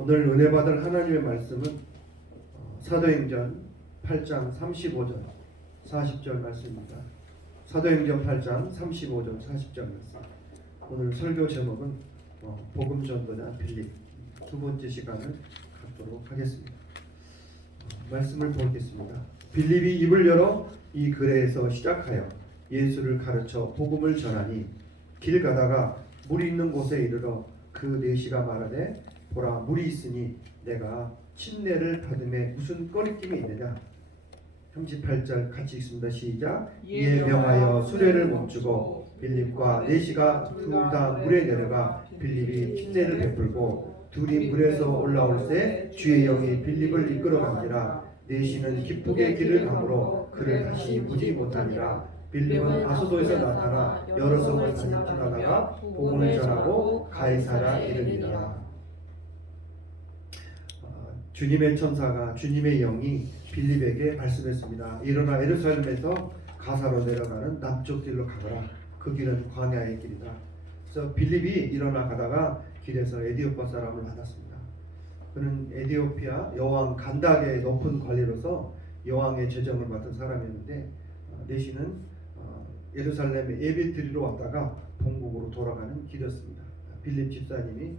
오늘 은혜 받을 하나님의 말씀은 사도행전 8장 35절 40절 말씀입니다. 사도행전 8장 35절 40절 말씀. 오늘 설교 제목은 복음 전도자 빌립 두 번째 시간을 갖도록 하겠습니다. 말씀을 보겠습니다. 빌립이 입을 열어 이 글에서 시작하여 예수를 가르쳐 복음을 전하니 길 가다가 물이 있는 곳에 이르러 그 내시가 말하되 보라 물이 있으니 내가 침례를 받음에 무슨 꺼리낌이 있느냐. 38절 같이 읽습니다. 시작. 이에 명하여 수레를 멈추고 빌립과 내시가 둘 다 물에 내려가 빌립이 침례를 베풀고 둘이 물에서 올라올 때 주의 영이 빌립을 이끌어간지라. 내시는 기쁘게 길을 가므로 그를 다시 보지 못하니라. 빌립은 아소도에서 나타나 여러 성을 지나다가 복음을 전하고 가이사랴 이르니라. 주님의 천사가 주님의 영이 빌립에게 말씀했습니다. 일어나 예루살렘에서 가사로 내려가는 남쪽 길로 가거라. 그 길은 광야의 길이다. 그래서 빌립이 일어나 가다가 길에서 에디오파 사람을 만났습니다. 그는 에디오피아 여왕 간닥의 높은 관리로서 여왕의 재정을 맡은 사람이었는데 내시는 예루살렘에 예배 드리러 왔다가 본국으로 돌아가는 길이었습니다. 빌립 집사님이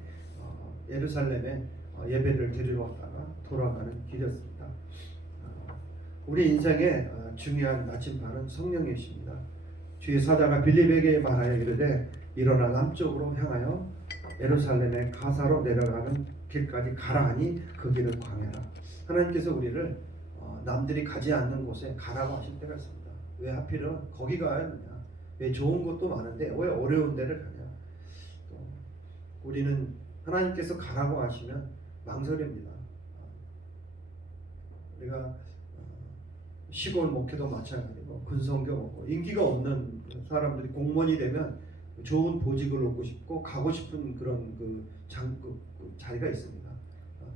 예루살렘에 예배를 드리러 왔다가 돌아가는 길이었습니다. 우리 인생의 중요한 나침반은 성령이십니다. 주의 사자가 빌립에게 말하여 이르되 일어나 남쪽으로 향하여 예루살렘의 가사로 내려가는 길까지 가라 하니 그 길은 광야라. 하나님께서 우리를 남들이 가지 않는 곳에 가라고 하실 때가 있습니다. 왜 하필은 거기 가야 하느냐. 왜 좋은 곳도 많은데 왜 어려운 데를 가냐. 우리는 하나님께서 가라고 하시면 망설입니다. 우리가 시골 목회도 마찬가지고 근성교 없고 인기가 없는 사람들이 공무원이 되면 좋은 보직을 얻고 싶고 가고 싶은 그런 자리가 있습니다.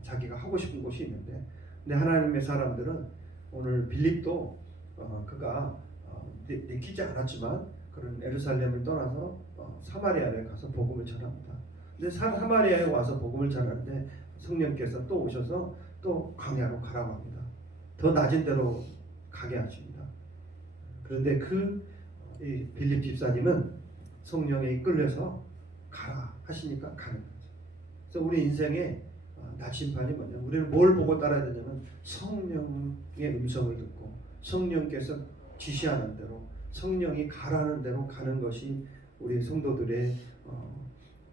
자기가 하고 싶은 곳이 있는데, 근데 하나님의 사람들은 오늘 빌립도 그가 내키지 않았지만 그런 예루살렘을 떠나서 사마리아에 가서 복음을 전합니다. 근데 사마리아에 와서 복음을 전하는데 성령께서 또 오셔서 또 광야로 가라고 합니다. 더 낮은 데로 가게 하십니다. 그런데 이 빌립 집사님은 성령에 이끌려서 가라 하시니까 가는 거죠. 그래서 우리 인생의 나침반이 뭐냐면 우리는 뭘 보고 따라야 되냐면 성령의 음성을 듣고 성령께서 지시하는 대로 성령이 가라는 대로 가는 것이 우리 성도들의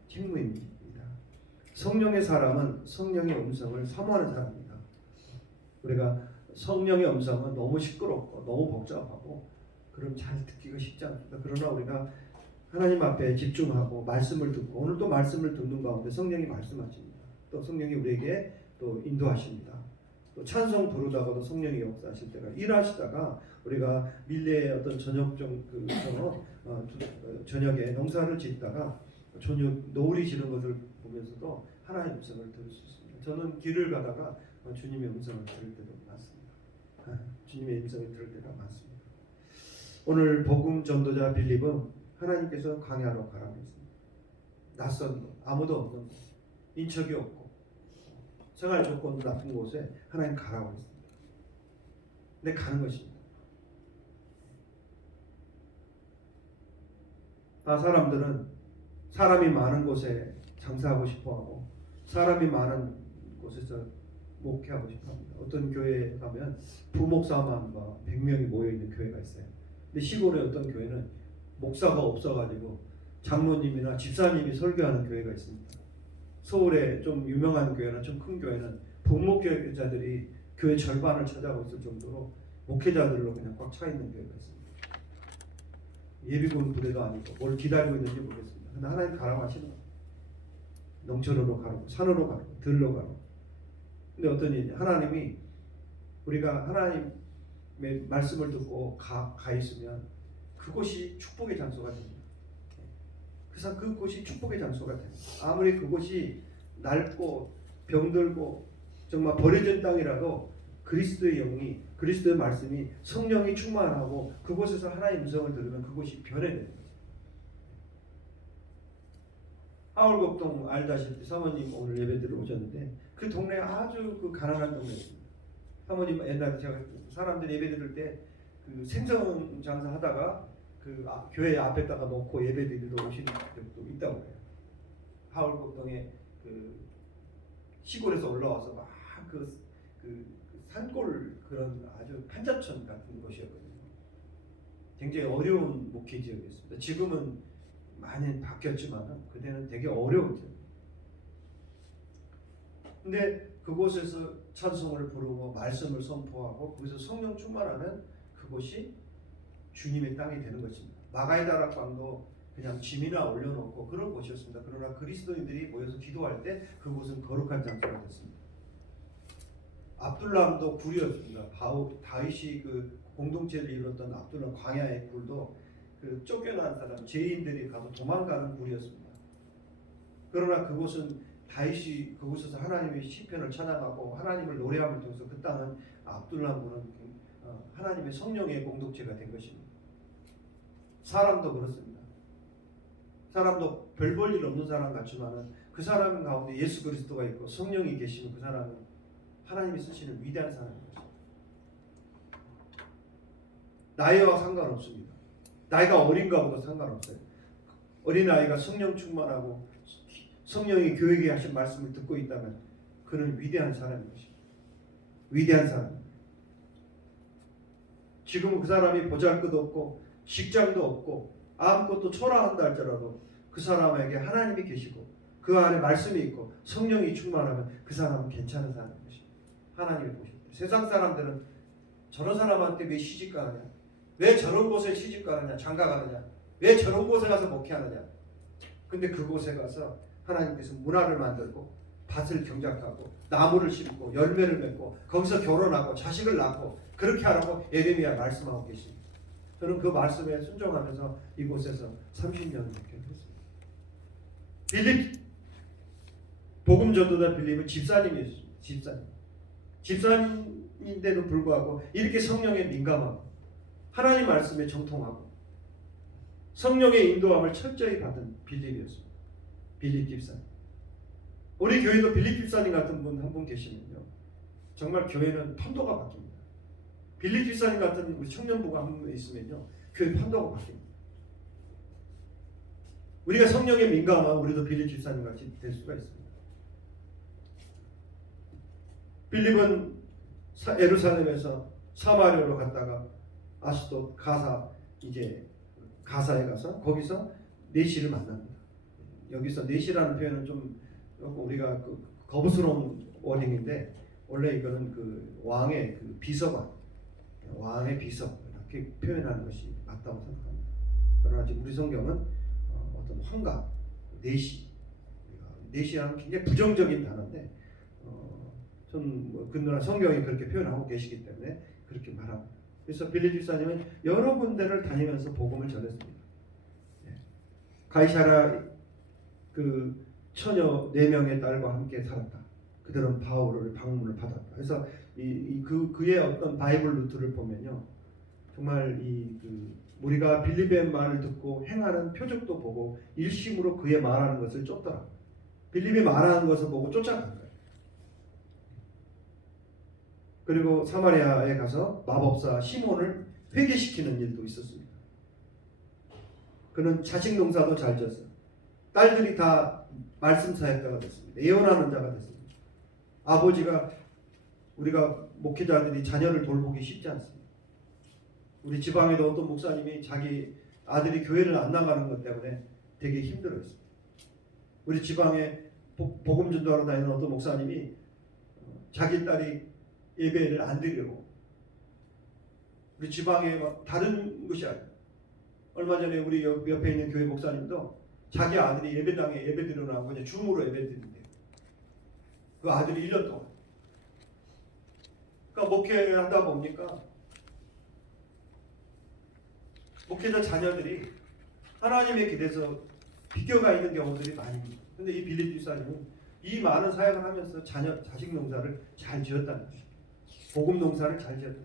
책무입니다. 성령의 사람은 성령의 음성을 사모하는 사람입니다. 우리가 성령의 음성은 너무 시끄럽고 너무 복잡하고 그럼 잘 듣기가 쉽지 않습니다. 그러나 우리가 하나님 앞에 집중하고 말씀을 듣고 오늘 또 말씀을 듣는 가운데 성령이 말씀하십니다. 또 성령이 우리에게 또 인도하십니다. 또 찬송 부르다가도 성령이 역사하실 때가 일하시다가 우리가 밀레의 어떤 저녁에 농사를 짓다가 저녁 노을이 지는 것을 보면서도 하나님의 음성을 들을 수 있습니다. 저는 길을 가다가 주님의 음성을 들을 때도 많습니다. 주님의 음성을 들을 때가 많습니다. 오늘 복음 전도자 빌립은 하나님께서 광야로 가라고 했습니다. 낯선 곳, 아무도 없는 곳, 인척이 없고 생활 조건도 나쁜 곳에 하나님 가라고 했습니다. 근데 가는 것입니다. 사람들은 사람이 많은 곳에 장사하고 싶어하고 사람이 많은 곳에서 목회하고 싶어합니다. 어떤 교회에 가면 부목사만 100명이 모여있는 교회가 있어요. 근데 시골의 어떤 교회는 목사가 없어가지고 장로님이나 집사님이 설교하는 교회가 있습니다. 서울에 좀 유명한 교회나 좀 큰 교회는 부목회자들이 교회 절반을 차지하고 있을 정도로 목회자들로 그냥 꽉 차 있는 교회가 있습니다. 예비군 부대도 아니고 뭘 기다리고 있는지 모르겠습니다. 근데 하나님 가라고 하시는 거예요. 농촌으로 가라고, 산으로 가라고, 들로 가라고. 근데 어떤 일이냐? 하나님이 우리가 하나님의 말씀을 듣고 가 있으면 그곳이 축복의 장소가 됩니다. 그래서 그곳이 축복의 장소가 됩니다. 아무리 그곳이 낡고 병들고 정말 버려진 땅이라도 그리스도의 영이 그리스도의 말씀이 성령이 충만하고 그곳에서 하나님의 음성을 들으면 그곳이 변해야 됩니다. 하울곡동 알다시피 사모님 오늘 예배드려 오셨는데 그 동네 아주 그 가난한 동네입니다. 사모님 옛날에 제가 사람들 예배 드릴 때 그 생선 장사 하다가 그 교회 앞에다가 놓고 예배 드리러 오신 적도 있다고 해요. 하울곡동에 그 시골에서 올라와서 막 그 산골 그런 아주 판자촌 같은 곳이었거든요. 굉장히 어려운 목회 지역이었습니다. 지금은 많이 바뀌었지만 그때는 되게 어려운 지역. 근데 그곳에서 찬송을 부르고 말씀을 선포하고 거기서 성령 충만하면 그곳이 주님의 땅이 되는 것입니다. 마가이다락방도 그냥 짐이나 올려놓고 그런 곳이었습니다. 그러나 그리스도인들이 모여서 기도할 때 그곳은 거룩한 장소가 됐습니다. 압둘람도 굴이었습니다. 다윗이 그 공동체를 이뤘던 압둘람 광야의 굴도 그 쫓겨난 사람 죄인들이 가서 도망가는 굴이었습니다. 그러나 그곳은 다윗이 그곳에서 하나님의 시편을 찬양하고 하나님을 노래함을 통해서 그 땅은 압둘람군은 하나님의 성령의 공동체가 된 것입니다. 사람도 그렇습니다. 사람도 별 볼 일 없는 사람 같지만은 그 사람 가운데 예수 그리스도가 있고 성령이 계시는 그 사람은 하나님이 쓰시는 위대한 사람입니다. 나이와 상관없습니다. 나이가 어린가 보다 상관없어요. 어린아이가 성령 충만하고 성령이 교회에 하신 말씀을 듣고 있다면 그는 위대한 사람인 것입니다. 위대한 사람. 지금 그 사람이 보잘것없고 직장도 없고 아무것도 초라한다 할지라도 그 사람에게 하나님이 계시고 그 안에 말씀이 있고 성령이 충만하면 그 사람은 괜찮은 사람인 것입니다. 하나님이 보십니다. 세상 사람들은 저런 사람한테 왜 시집 가느냐? 왜 저런 곳에 시집 가느냐? 장가 가느냐? 왜 저런 곳에 가서 목회하느냐? 근데 그곳에 가서 하나님께서 문화를 만들고 밭을 경작하고 나무를 심고 열매를 맺고 거기서 결혼하고 자식을 낳고 그렇게 하라고 예레미야 말씀하고 계십니다. 저는 그 말씀에 순종하면서 이곳에서 30년을 목회했습니다. 빌립 복음 전도자 빌립은 집사님이었습니다. 집사님인데도 불구하고 이렇게 성령에 민감하고 하나님 말씀에 정통하고 성령의 인도함을 철저히 받은 빌립이었습니다. 빌립 집사님. 우리 교회도 빌립 집사님 같은 분 한 분 계시면요, 정말 교회는 판도가 바뀝니다. 빌립 집사님 같은 우리 청년부가 한 분 있으면요, 교회 판도가 바뀝니다. 우리가 성령에 민감하면 우리도 빌립 집사님 같이 될 수가 있습니다. 빌립은 예루살렘에서 사마리아로 갔다가 아스돗 가사에 가서 거기서 내시를 만납니다. 여기서 내시라는 표현은 좀 우리가 그 거부스러운 원인인데 원래 이거는 그 왕의 그 비서관, 왕의 비서 이렇게 표현하는 것이 맞다고 생각합니다. 그러나 지금 우리 성경은 어떤 환각, 내시라는 굉장히 부정적인 단어인데 그러나 성경이 그렇게 표현하고 계시기 때문에 그렇게 말합니다. 그래서 빌립 집사님은 여러 군데를 다니면서 복음을 전했습니다. 가이사라 그 처녀 4명의 딸과 함께 살았다. 그들은 바울을 방문을 받았다. 그래서 그의 어떤 바이블 루트를 보면요, 정말 우리가 빌립의 말을 듣고 행하는 표적도 보고 일심으로 그의 말하는 것을 쫓더라. 빌립이 말하는 것을 보고 쫓아간 거예요. 그리고 사마리아에 가서 마법사 시몬을 회개시키는 일도 있었습니다. 그는 자식 농사도 잘 졌어요. 딸들이 다 말씀 사역자가 됐습니다. 예언하는 자가 됐습니다. 아버지가 우리가 목회자들이 자녀를 돌보기 쉽지 않습니다. 우리 지방에도 어떤 목사님이 자기 아들이 교회를 안 나가는 것 때문에 되게 힘들어했습니다. 우리 지방에 복음 전도하러 다니는 어떤 목사님이 자기 딸이 예배를 안 드리고 우리 지방에 다른 것이 아니에요. 얼마 전에 우리 옆에 있는 교회 목사님도 자기 아들이 예배당에 예배 드리러 나가고 이제 줌으로 예배 드린대요. 그 아들이 1년 동안. 그러니까 목회를 하다 보니까 목회자 자녀들이 하나님의 길에서 비껴가 있는 경우들이 많습니다. 근데 이 빌립 집사님은 이 많은 사역을 하면서 자식 농사를 잘 지었다는 것입니다. 복음 농사를 잘 지었다.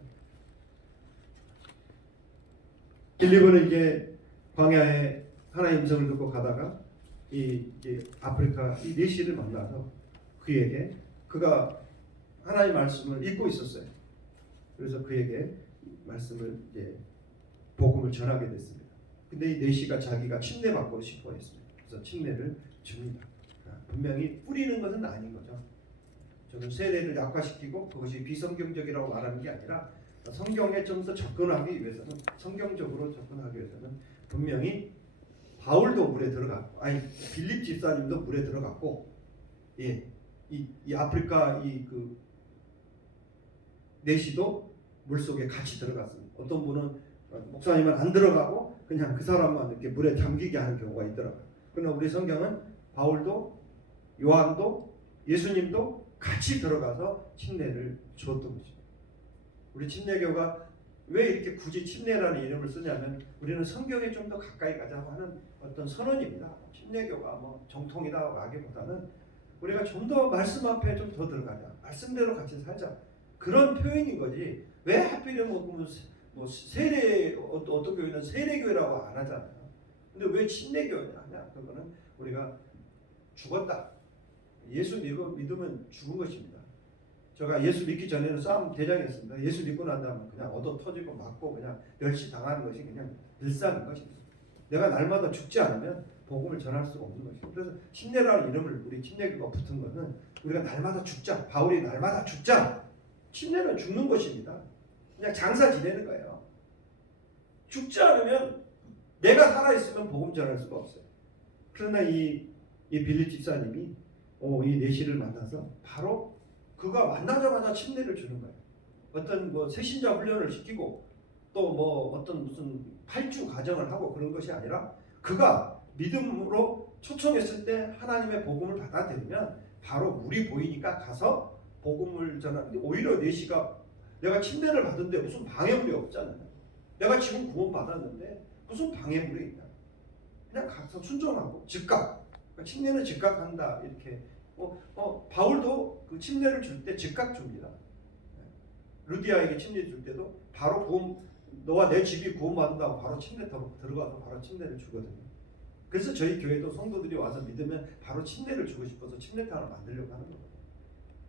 빌립은 이제 광야에 하나님의 음성을 듣고 가다가 이 아프리카 이 내시를 만나서 그에게 그가 하나님의 말씀을 읽고 있었어요. 그래서 그에게 말씀을 이제 복음을 전하게 됐습니다. 근데 이 내시가 자기가 침례받고 싶어 했습니다. 그래서 침례를 줍니다. 분명히 뿌리는 것은 아닌 거죠. 저는 세례를 약화시키고 그것이 비성경적이라고 말하는 게 아니라 성경에 좀 더 접근하기 위해서는 성경적으로 접근하기 위해서는 분명히 바울도 물에 들어갔고, 아니 빌립 집사님도 물에 들어갔고, 예, 이 아프리카 그 내시도 물 속에 같이 들어갔습니다. 어떤 분은 목사님은 안 들어가고 그냥 그 사람만 이렇게 물에 잠기게 하는 경우가 있더라고요. 그러나 우리 성경은 바울도 요한도 예수님도 같이 들어가서 침례를 주었던 것입니다. 우리 침례교가 왜 이렇게 굳이 침례라는 이름을 쓰냐면 우리는 성경에 좀 더 가까이 가자고 하는 어떤 선언입니다. 침례교가 뭐 정통이다 하기보다는 우리가 좀 더 말씀 앞에 좀 더 들어가자. 말씀대로 같이 살자. 그런 표현인 거지. 왜 하필이면 뭐 세례 어떤 교회는 세례교회라고 안 하잖아요. 근데 왜 침례교회냐 하냐? 그거는 우리가 죽었다. 예수 믿으면 죽은 것입니다. 제가 예수 믿기 전에는 싸움 대장이었습니다. 예수 믿고 난 다음에 그냥 얻어 터지고 맞고 그냥 멸시당하는 것이 그냥 일상인 것입니다. 내가 날마다 죽지 않으면 복음을 전할 수가 없는 것입니다. 그래서 침례라는 이름을 우리 침례교가 붙은 것은 우리가 날마다 죽자. 바울이 날마다 죽자. 침례는 죽는 것입니다. 그냥 장사 지내는 거예요. 죽지 않으면 내가 살아있으면 복음 전할 수가 없어요. 그러나 이 빌립 집사님이 이 내시를 만나서 바로 그가 만나자마자 침례를 주는 거예요. 어떤 뭐 새신자 훈련을 시키고 또 뭐 어떤 무슨 8주 가정을 하고 그런 것이 아니라 그가 믿음으로 초청했을 때 하나님의 복음을 받아들이면 바로 물이 보이니까 가서 복음을 전하는데 오히려 내시가 내가 침례를 받은데 무슨 방해물이 없잖아요. 내가 지금 구원 받았는데 무슨 방해물이 있냐. 그냥 가서 순종하고 즉각. 침례는 즉각한다 이렇게. 바울도 그 침례를 줄 때 즉각 줍니다. 루디아에게 침례 줄 때도 바로 너와 내 집이 구원받는다고 바로 침례 들어가서 바로 침례를 주거든요. 그래서 저희 교회도 성도들이 와서 믿으면 바로 침례를 주고 싶어서 침례탕을 만들려고 하는 거예요.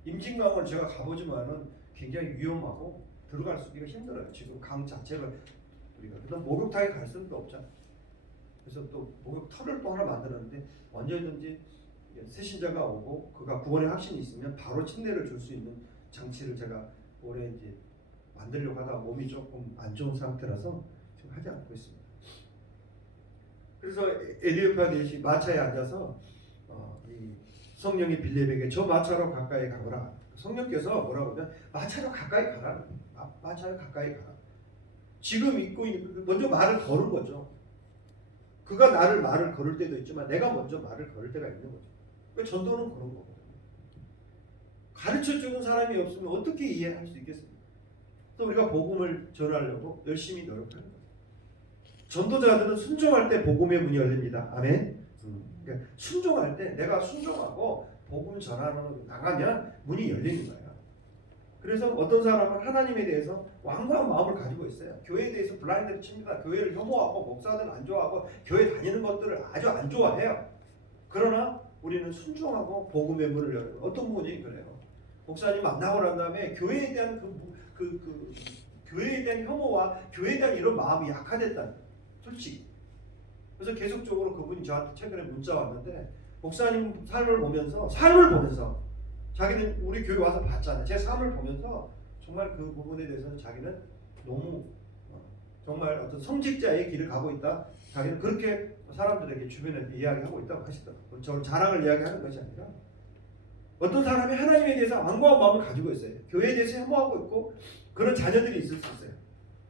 임진강을 제가 가보지만은 굉장히 위험하고 들어갈 수가 힘들어요. 지금 강 자체가 우리가 그다음 목욕탕에 갈 수는 없잖아요. 그래서 또 목욕터를 또 하나 만들었는데 언제든지 새신자가 오고 그가 구원의 확신이 있으면 바로 침례를 줄 수 있는 장치를 제가 올해 이제 만들려고 하다가 몸이 조금 안 좋은 상태라서 지금 하지 않고 있습니다. 그래서 에디오피아 내시 마차에 앉아서 이 성령이 빌립에게 저 마차로 가까이 가거라. 성령께서 뭐라고 하면 마차로 가까이 가라. 마차로 가까이 가라. 지금 있고 있는 먼저 말을 걸은 거죠. 그가 말을 걸을 때도 있지만 내가 먼저 말을 걸을 때가 있는 거죠. 왜 전도는 그런 거거든요. 가르쳐주는 사람이 없으면 어떻게 이해할 수 있겠습니까? 또 우리가 복음을 전하려고 열심히 노력하는 거죠. 전도자들은 순종할 때 복음의 문이 열립니다. 아멘. 그러니까 순종할 때 내가 순종하고 복음 전하러 나가면 문이 열리는 거예요. 그래서 어떤 사람은 하나님에 대해서 완고한 마음을 가지고 있어요. 교회에 대해서 블라인드를 칩니다. 교회를 혐오하고 목사들 안 좋아하고 교회 다니는 것들을 아주 안 좋아해요. 그러나 우리는 순종하고 복음의 문을 열어요. 어떤 분이 그래요. 목사님 만나고 난 다음에 교회에 대한 교회에 대한 혐오와 교회에 대한 이런 마음이 약화됐다는 거예요. 솔직히. 그래서 계속적으로 그분이 저한테 최근에 문자 왔는데 목사님 삶을 보면서 자기는 우리 교회 와서 봤잖아요. 제 삶을 보면서 정말 그 부분에 대해서는 자기는 너무 정말 어떤 성직자의 길을 가고 있다. 자기는 그렇게 사람들에게 주변에 이야기하고 있다고 하시더라고요. 저 자랑을 이야기하는 것이 아니라 어떤 사람이 하나님에 대해서 완고한 마음을 가지고 있어요. 교회에 대해서 혐오하고 있고 그런 자녀들이 있을 수 있어요.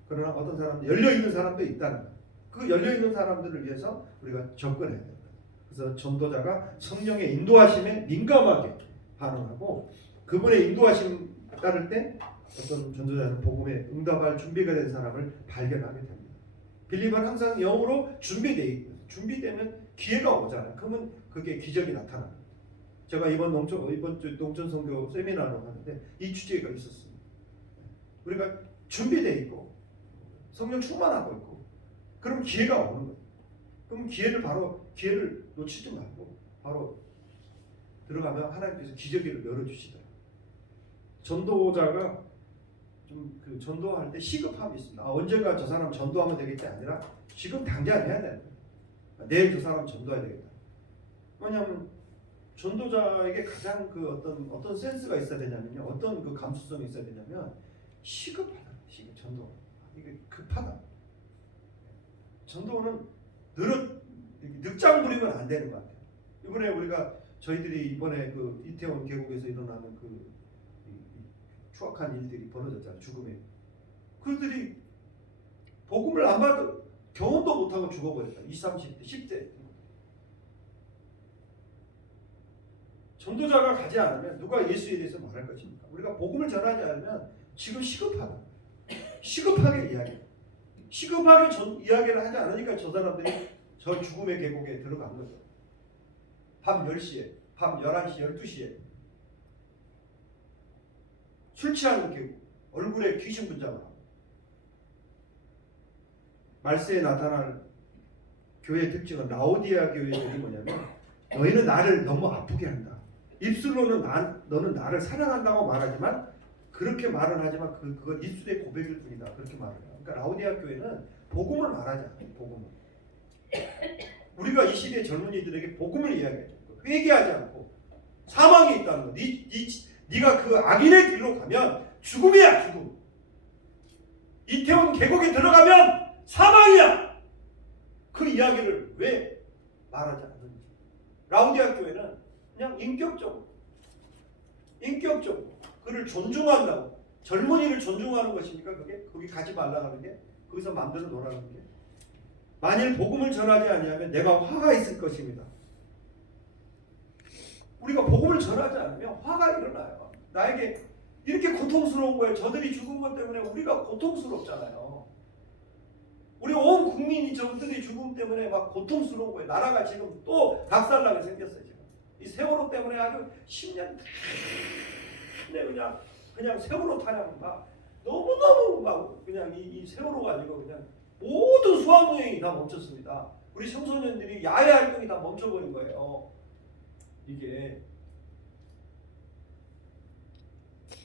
그러나 어떤 사람은 열려있는 사람도 있다는 거예요. 그 열려있는 사람들을 위해서 우리가 접근해야 됩니다. 그래서 전도자가 성령의 인도하심에 민감하게 반응하고 그분의 인도하심 따를 때 어떤 전도자는 복음에 응답할 준비가 된 사람을 발견하게 됩니다. 빌립은 항상 영으로 준비되어 있고 준비되면 기회가 오잖아요. 그러면 그게 기적이 나타납니다. 제가 이번 농촌 선교 세미나를 하는데 이 주제가 있었습니다. 우리가 준비되어 있고 성령 충만하고 있고 그럼 기회가 오는 거예요. 그럼 기회를 바로 기회를 놓치지 말고 바로 들어가면 하나님께서 기저귀를 열어주시더라고요. 전도자가 좀 그 전도할 때 시급함이 있습니다. 언젠가 저 사람 전도하면 되겠지 아니라 지금 당장 해야 되는 거예요. 내일 저 사람 전도해야 되겠다. 왜냐하면 전도자에게 가장 그 어떤 센스가 있어야 되냐면요, 어떤 그 감수성이 있어야 되냐면 시급하다. 전도 이게 급하다. 전도는 늑장 부리면 안 되는 것 같아요. 이번에 저희들이 이번에 그 이태원 계곡에서 일어나는 그 추악한 일들이 벌어졌잖아요. 죽음에. 그들이 복음을 안 받아 경험도 못하고 죽어버렸다. 20, 30대, 10대. 전도자가 가지 않으면 누가 예수에 대해서 말할 것입니까? 우리가 복음을 전하지 않으면 지금 시급하다. 시급하게 이야기. 시급하게 이야기를 하지 않으니까 저 사람들이 저 죽음의 계곡에 들어간 거죠. 밤 10시에, 밤 11시, 12시에 술 취하는 계곡, 얼굴에 귀신 분장을 하고 말세에 나타날 교회의 특징은 라오디아 교회들이 뭐냐면 너희는 나를 너무 아프게 한다. 입술로는 너는 나를 사랑한다고 말하지만 그렇게 말은 하지만 그건 입술의 고백일 뿐이다. 그렇게 말을 해요. 그러니까 라오디아 교회는 복음을 말하지 않아요. 복음을. 우리가 이 시대 젊은이들에게 복음을 이야기해요. 회개하지 않고 사망이 있다는 거. 네가 그 악인의 길로 가면 죽음이야. 죽음. 이태원 계곡에 들어가면 사망이야. 그 이야기를 왜 말하지 않는지. 라오디아 교회는 그냥 인격적으로 그를 존중한다고. 젊은이를 존중하는 것입니까? 그게 거기 가지 말라고 하는 게, 거기서 마음대로 놀라는 게. 만일 복음을 전하지 아니하면 내가 화가 있을 것입니다. 우리가 복음을 전하지 않으면 화가 일어나요. 나에게 이렇게 고통스러운 거예요. 저들이 죽은 것 때문에 우리가 고통스럽잖아요. 우리 온 국민이 저들이 죽음 때문에 막 고통스러운 거예요. 나라가 지금 또 박살나게 생겼어요. 지금 이 세월호 때문에 아주 10년 그냥 세월호 타령 막 너무너무 막 그냥 이 세월호가 아니고 그냥 모든 수학여행이 다 멈췄습니다. 우리 청소년들이 야외 활동이 다 멈춰버린 거예요. 이게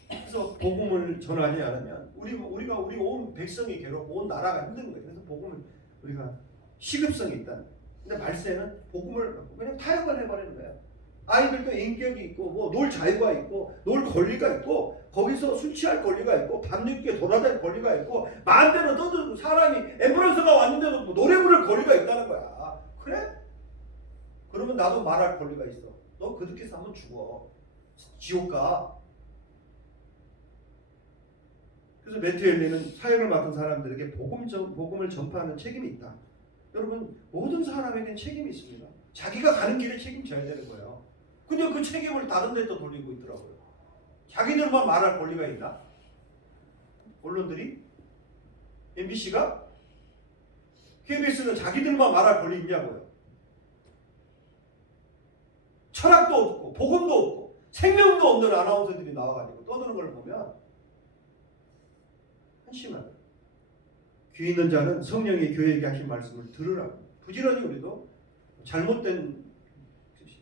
그래서 복음을 전하지 않으면 우리 온 백성이 괴롭고 온 나라가 힘든 거예요. 그래서 복음을 우리가 시급성이 있다는 거예요. 근데 말세는 복음을 그냥 타협을 해버리는 거예요. 아이들도 인격이 있고 뭐 놀 자유가 있고 놀 권리가 있고 거기서 술 취할 권리가 있고 밤늦게 돌아다닐 권리가 있고 마음대로 떠들고 사람이 앰뷸런스가 왔는데도 뭐 노래 부를 권리가 있다는 거야. 그래? 그러면 나도 말할 권리가 있어. 너 그렇게 살면 죽어. 지옥 가. 그래서 매튜 엘리는 사역을 맡은 사람들에게 복음을 전파하는 책임이 있다. 여러분 모든 사람에게는 책임이 있습니다. 자기가 가는 길에 책임져야 되는 거예요. 근데 그 책임을 다른 데 또 돌리고 있더라고요. 자기들만 말할 권리가 있나? 언론들이? MBC가? KBS는 자기들만 말할 권리 있냐고요. 철학도 없고 복음도 없고 생명도 없는 아나운서들이 나와가지고 떠드는 걸 보면 한심하다. 귀 있는 자는 성령이 교회에게 하신 말씀을 들으라고. 부지런히 우리도 잘못된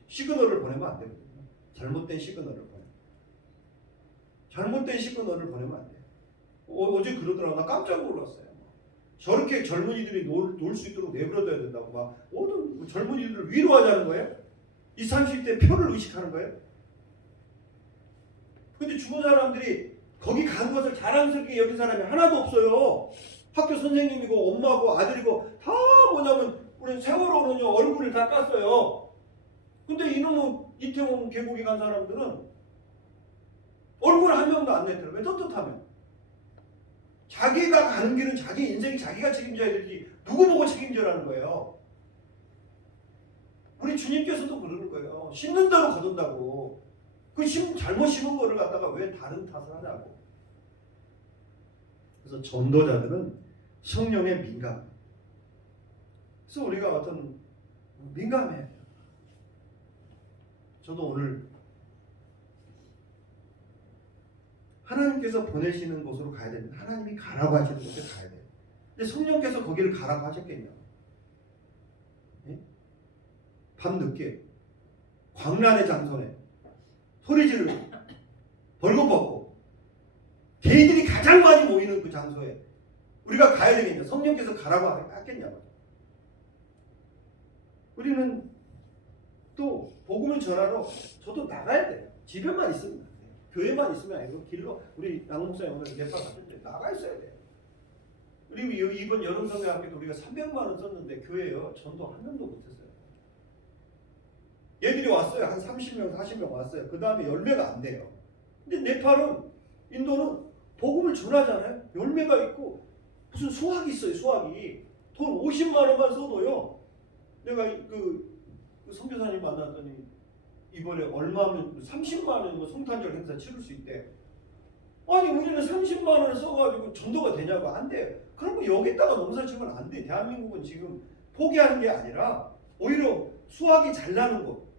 시그널을 보내면 안 되거든요. 잘못된 시그널을 보내면 안 돼요. 어제 그러더라고. 나 깜짝 놀랐어요. 저렇게 젊은이들이 놀 수 있도록 내버려둬야 된다고 막 모든 젊은이들을 위로하자는 거예요. 20, 30대 표를 의식하는 거예요. 근데 죽은 사람들이 거기 간 것을 자랑스럽게 여긴 사람이 하나도 없어요. 학교 선생님이고 엄마고 아들이고 다 뭐냐면 우리 세월호는요 얼굴을 다 깠어요. 근데 이놈은 이태원 계곡에 간 사람들은 얼굴 한 명도 안 냈더라고요. 왜? 떳떳하면. 자기가 가는 길은 자기 인생 자기가 책임져야 되지 누구 보고 책임져라는 거예요. 우리 주님께서도 그러는 거예요. 심는 대로 거둔다고. 잘못 심은 거를 갖다가 왜 다른 탓을 하냐고. 그래서 전도자들은 성령에 민감. 그래서 우리가 어떤 민감해야 돼요. 저도 오늘 하나님께서 보내시는 곳으로 가야 됩니다. 하나님이 가라고 하시는 곳에 가야 돼요. 근데 성령께서 거기를 가라고 하셨겠냐? 네? 밤늦게 광란의 장소에 소리 지르고 벌거벗고 개인들이 가장 많이 모이는 그 장소에 우리가 가야 되겠냐? 성령께서 가라고 했겠냐고. 우리는 또 복음을 전하러 저도 나가야 돼요. 집에만 있으면 안 돼요. 교회만 있으면 아니고 길로 우리 양 목사님 오늘 예파 갔는데 나가 있어야 돼요. 우리 여기 이번 여름성경학교도 우리가 300만 원 썼는데 교회요 전도 한 명도 못했어요. 얘들이 왔어요. 한 30명, 40명 왔어요. 그 다음에 열매가 안 돼요. 근데 네팔은 인도는 복음을 전하잖아요. 열매가 있고 무슨 수학이 있어요. 수학이 돈 50만 원만 써도요. 내가 그 선교사님 만났더니 이번에 얼마면 30만 원이면 성탄절 행사 치를 수 있대. 아니 우리는 30만 원을 써가지고 전도가 되냐고. 안 돼요. 그런 거 여기다가 농사 지으면 안 돼. 대한민국은 지금 포기하는 게 아니라 오히려 수학이 잘 나는 곳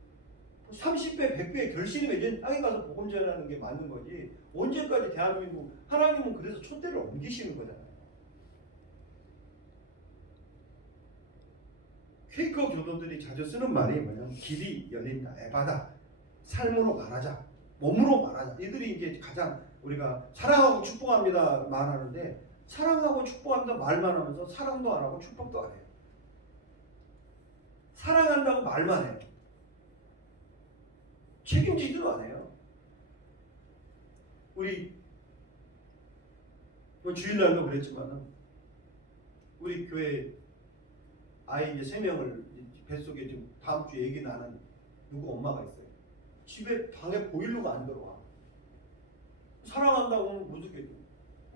30배 100배의 결실이 맺은 땅에 가서 복음 전하는 게 맞는 거지. 언제까지 대한민국 하나님은 그래서 촛대를 옮기시는 거잖아요. 퀘이커 교도들이 자주 쓰는 말이 뭐냐면 길이 열린다, 에바다, 삶으로 말하자, 몸으로 말하자. 이들이 이제 가장 우리가 사랑하고 축복합니다 말하는데 사랑하고 축복합니다 말만 하면서 사랑도 안 하고 축복도 안 해요. 사랑한다고 말만 해요. 책임지지도 안 해요. 우리 주일날도 그랬지만 우리 교회 아이 이제 3명을 뱃속에 지금 다음 주에 얘기 나는 누구 엄마가 있어요. 집에 방에 보일러가 안 들어와. 사랑한다고 하면 무섭게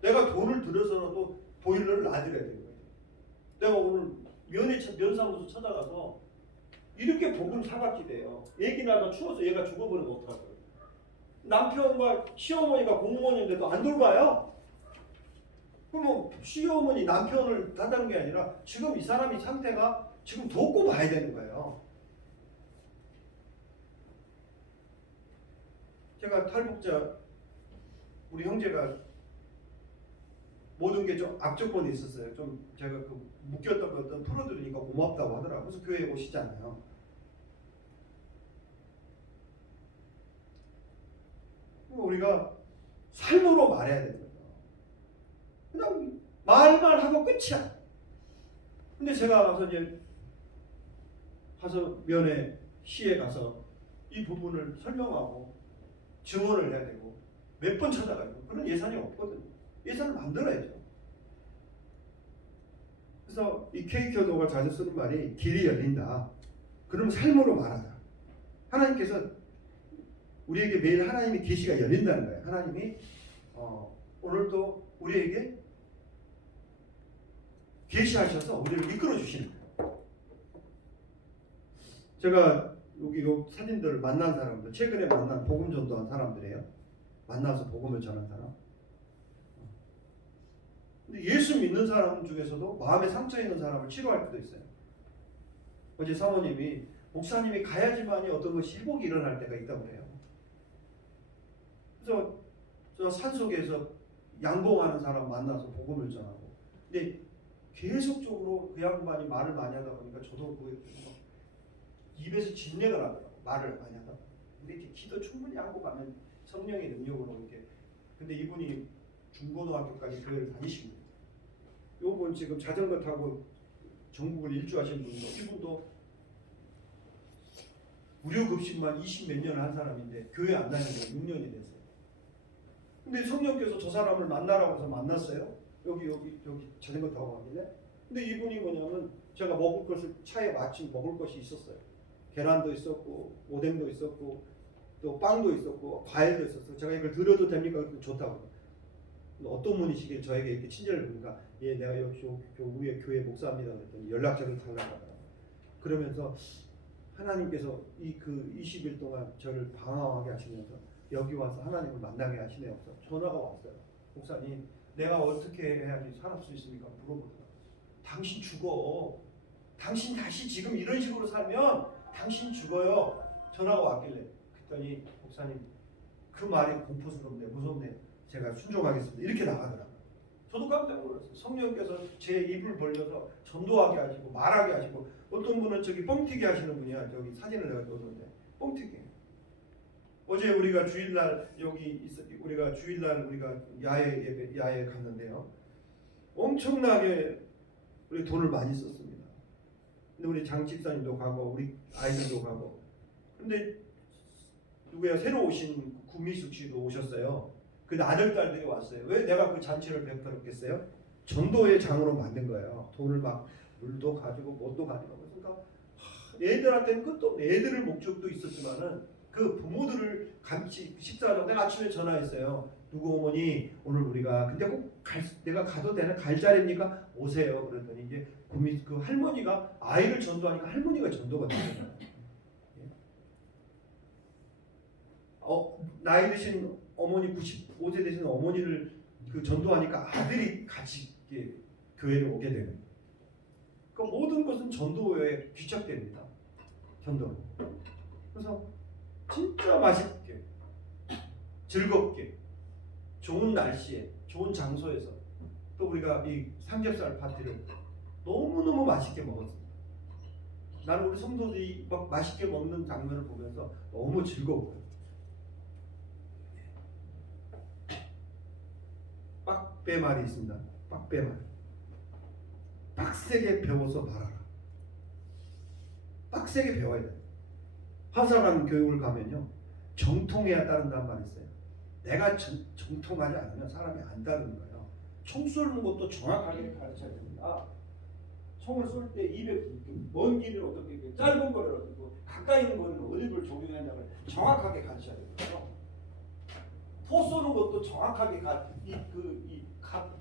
내가 돈을 들여서라도 보일러를 놔드려야 되는 거예요. 내가 오늘 면사무소 찾아가서 이렇게 복음 사각지대요. 얘기 나다 추워서 얘가 죽어버리면 어떡할 거예요. 남편과 시어머니가 공무원인데도 안 돌봐요. 그럼 시어머니 남편을 탓하는 게 아니라 지금 이 사람이 상태가 지금 돕고 봐야 되는 거예요. 제가 탈북자 우리 형제가 모든 게 좀 악조건이 있었어요. 좀 제가 그 묶였던 것들 풀어드리니까 고맙다고 하더라고요. 그래서 교회에 오시잖아요. 우리가 삶으로 말해야 되는 거죠. 그냥 말만 하고 끝이야. 근데 제가 가서 이제 면회 시에 가서 이 부분을 설명하고 증언을 해야 되고 몇 번 찾아가고 그런 예산이 없거든요. 예산을 만들어야죠. 그래서 이 K교도가 자주 쓰는 말이 길이 열린다. 그럼 삶으로 말하자. 하나님께서 우리에게 매일 하나님의 계시가 열린다는 거예요. 하나님이 오늘도 우리에게 계시하셔서 우리를 이끌어 주시는 거예요. 제가 여기 사진들을 만난 사람들, 최근에 만난 복음 전도한 사람들이에요. 만나서 복음을 전한 사람. 근데 예수 믿는 사람 중에서도 마음에 상처 있는 사람을 치료할 때도 있어요. 어제 사모님이 목사님이 가야지만이 어떤 것이 회복이 일어날 때가 있다고 그래요. 그래서 저 산속에서 양봉하는 사람 만나서 복음을 전하고, 근데 계속적으로 그 양반이 말을 많이 하다 보니까 저도 그 입에서 진내가 나더라고. 말을 많이 하다. 근데 이렇게 기도 충분히 하고 가면 성령의 능력으로 이렇게. 근데 이분이 중고등학교까지 교회를 다니십니다. 요번 지금 자전거 타고 전국을 일주하신 분도 이분도 무료급식만 20 몇 년을 한 사람인데 교회 안 다니는 지 6년이 됐어요. 근데 성령께서 저 사람을 만나라고 해서 만났어요. 여기 자전거 타고 가길래. 근데 이분이 뭐냐면 제가 먹을 것을 차에 마침 먹을 것이 있었어요. 계란도 있었고 오뎅도 있었고 또 빵도 있었고 과일도 있었어요. 제가 이걸 드려도 됩니까? 그랬더니 좋다고. 어떤 분이시길 저에게 이렇게 친절을 보니까 예 내가 여기 우리 교회 목사입니다 그랬더니 연락처를 달라고 하더라고요. 그러면서 하나님께서 이 20일 동안 저를 방황하게 하시면서 여기 와서 하나님을 만나게 하시네요. 전화가 왔어요. 목사님 내가 어떻게 해야지 살 수 있습니까? 물어보더라고요. 당신 죽어. 당신 다시 지금 이런 식으로 살면 당신 죽어요. 전화가 왔길래 그랬더니 목사님 그 말이 공포스럽네 무섭네. 제가 순종하겠습니다. 이렇게 나가더라고요. 저도 깜짝 놀랐어요. 성령께서 제 입을 벌려서 전도하게 하시고 말하게 하시고 어떤 분은 저기 뻥튀기 하시는 분이야. 저기 사진을 내가 떴는데 뻥튀기. 어제 우리가 주일날 우리가 주일날 우리가 야외 갔는데요. 엄청나게 우리 돈을 많이 썼습니다. 근데 우리 장 집사님도 가고 우리 아이들도 가고. 근데 누구야 새로 오신 구미숙 씨도 오셨어요. 근데 아들 딸들이 왔어요. 왜 내가 그 잔치를 베풀었겠어요? 전도의 장으로 만든 거예요. 돈을 막 물도 가지고 뭣도 가지고. 그러니까 애들한테는 끝도 없네. 애들을 목적도 있었지만은 그 부모들을 같이 식사하자고 내가 아침에 전화했어요. 누구 어머니 오늘 우리가 근데 꼭 내가 가도 되나 갈 자리입니까? 오세요. 그랬더니 이제 그 할머니가 아이를 전도하니까 할머니가 전도가 되잖아요. 나이 드신 어머니 95세 되신 어머니를 그 전도하니까 아들이 같이 교회를 오게 되는. 그러니까 모든 것은 전도에 귀착됩니다. 전도. 그래서 진짜 맛있게, 즐겁게, 좋은 날씨에, 좋은 장소에서 또 우리가 이 삼겹살 파티를 너무너무 맛있게 먹었습니다. 나는 우리 성도들이 막 맛있게 먹는 장면을 보면서 너무 즐거워요. 빡배말이 있습니다. 빡배말. 빡세게 배워서 말하라. 빡세게 배워야 돼요. 화사관 교육을 가면요. 정통해야 따른다는 말이 있어요. 내가 정통하지 않으면 사람이 안 따르는 거예요. 총 쏘는 것도 정확하게 가르쳐야 됩니다. 총을 쏠 때 입에 먼 길이를 어떻게 짧은 거리를 어떻게 가까이 있는 거리를 어디를 적용하냐고 정확하게 가르쳐야 됩니다. 포 쏘는 것도 정확하게 각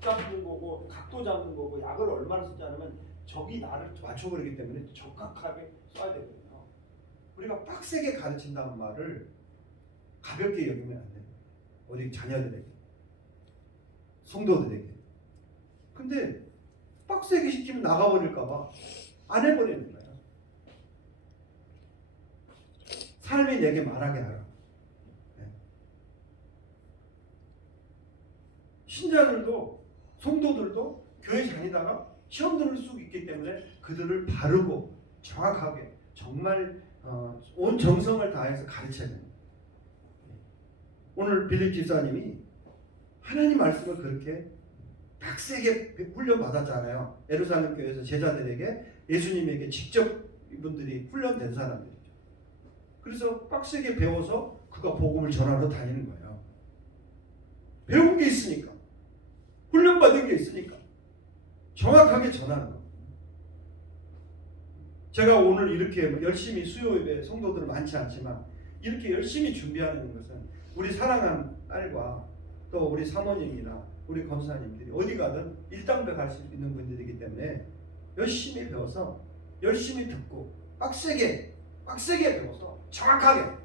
잡는 거고 각도 잡는 거고 약을 얼마나 쓰지 않으면 적이 나를 맞춰버리기 때문에 적확하게 쏴야 되거든요. 우리가 빡세게 가르친다는 말을 가볍게 여기면 안 돼요. 어디 자녀들에게, 성도들에게. 근데 빡세게 시키면 나가버릴까봐 안 해버리는 거예요. 삶이 내게 말하게 하라. 신자들도 성도들도 교회 다니다가 시험들을 쑥 있기 때문에 그들을 바르고 정확하게 정말 온 정성을 다해서 가르쳐야 됩니다. 오늘 빌립 집사님이 하나님 말씀을 그렇게 빡세게 훈련 받았잖아요. 예루살렘 교회에서 제자들에게 예수님에게 직접 이분들이 훈련된 사람들이죠. 그래서 빡세게 배워서 그가 복음을 전하러 다니는 거예요. 배운 게 있으니까. 훈련받은 게 있으니까 정확하게 전하는 겁니다. 제가 오늘 이렇게 열심히 수요예배 성도들은 많지 않지만 이렇게 열심히 준비하는 것은 우리 사랑하는 딸과 또 우리 사모님이나 우리 권사님들이 어디 가든 일당백 할 수 있는 분들이기 때문에 열심히 배워서 열심히 듣고 빡세게 배워서 정확하게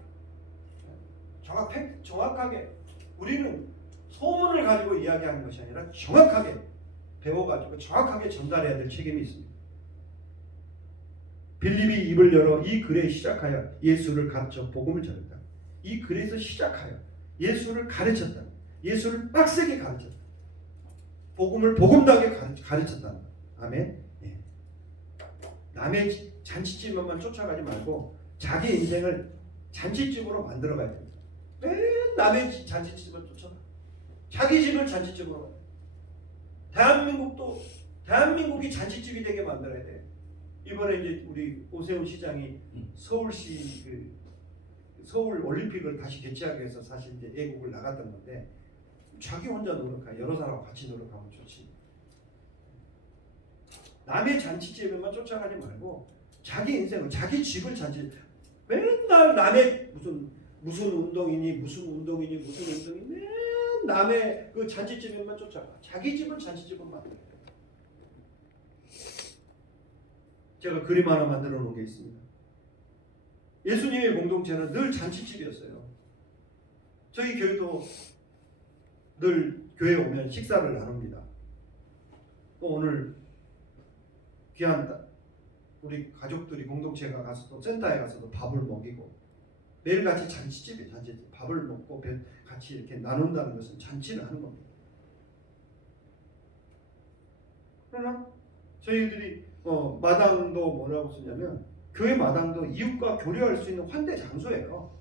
우리는 소문을 가지고 이야기하는 것이 아니라 정확하게 배워가지고 정확하게 전달해야 될 책임이 있습니다. 빌립이 입을 열어 이 글에 시작하여 예수를 가르쳐 복음을 전했다. 이 글에서 시작하여 예수를 가르쳤다. 예수를 빡세게 가르쳤다. 복음을 복음다게 가르쳤다. 아멘. 예. 남의 잔치집만 쫓아가지 말고 자기 인생을 잔치집으로 만들어가야 됩니다. 맨 남의 잔치집을 쫓아가. 자기 집을 잔치집으로 만들어. 대한민국이 잔치집이 되게 만들어야 돼. 이번에 이제 우리 오세훈 시장이 서울시 서울 올림픽을 다시 개최하기 위해서 사실 이제 애국을 나갔던 건데 자기 혼자 노력하고 여러 사람과 같이 노력하면 좋지. 남의 잔치집에만 쫓아가지 말고 자기 인생을 자기 집을 맨날 남의 무슨 운동이니 맨 남의 그 잔치집에만 쫓아가. 자기 집을 잔치집을 만들어야 돼. 제가 그림 하나 만들어 놓은 게 있습니다. 예수님의 공동체는 늘 잔치집이었어요. 저희 교회도 늘 교회에 오면 식사를 나눕니다. 또 오늘 귀한 우리 가족들이 공동체가 가서도 센터에 가서도 밥을 먹이고 매일같이 잔치집에 밥을 먹고 같이 이렇게 나눈다는 것은 잔치를 하는 겁니다. 그러나 저희들이 마당도 뭐라고 쓰냐면 교회 마당도 이웃과 교류할 수 있는 환대 장소예요.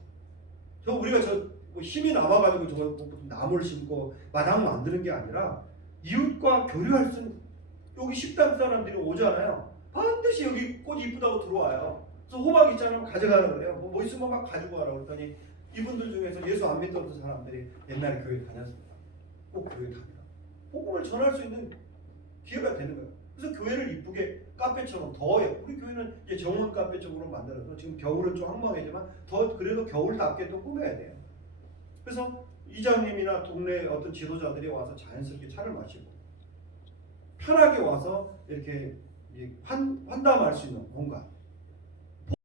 우리가 뭐 힘이 남아가지고 나무를 심고 마당 만드는 게 아니라 이웃과 교류할 수 있는, 여기 식당 사람들이 오잖아요. 반드시 여기 꽃 이쁘다고 들어와요. 그래서 호박 있잖아요. 가져가라 그래요. 뭐 있으면 막 가지고 가라 그랬더니 이분들 중에서 예수 안 믿던 사람들이 옛날에 교회 다녔습니다. 꼭 교회 다니다. 복음을 전할 수 있는 기회가 되는 거예요. 그래서 교회를 이쁘게 카페처럼 우리 교회는 이제 정원 카페 쪽으로 만들어서 지금 겨울은 좀 황망하지만 더 그래도 겨울답게 또 꾸며야 돼요. 그래서 이장님이나 동네 어떤 지도자들이 와서 자연스럽게 차를 마시고 편하게 와서 이렇게 환담할 수 있는 공간,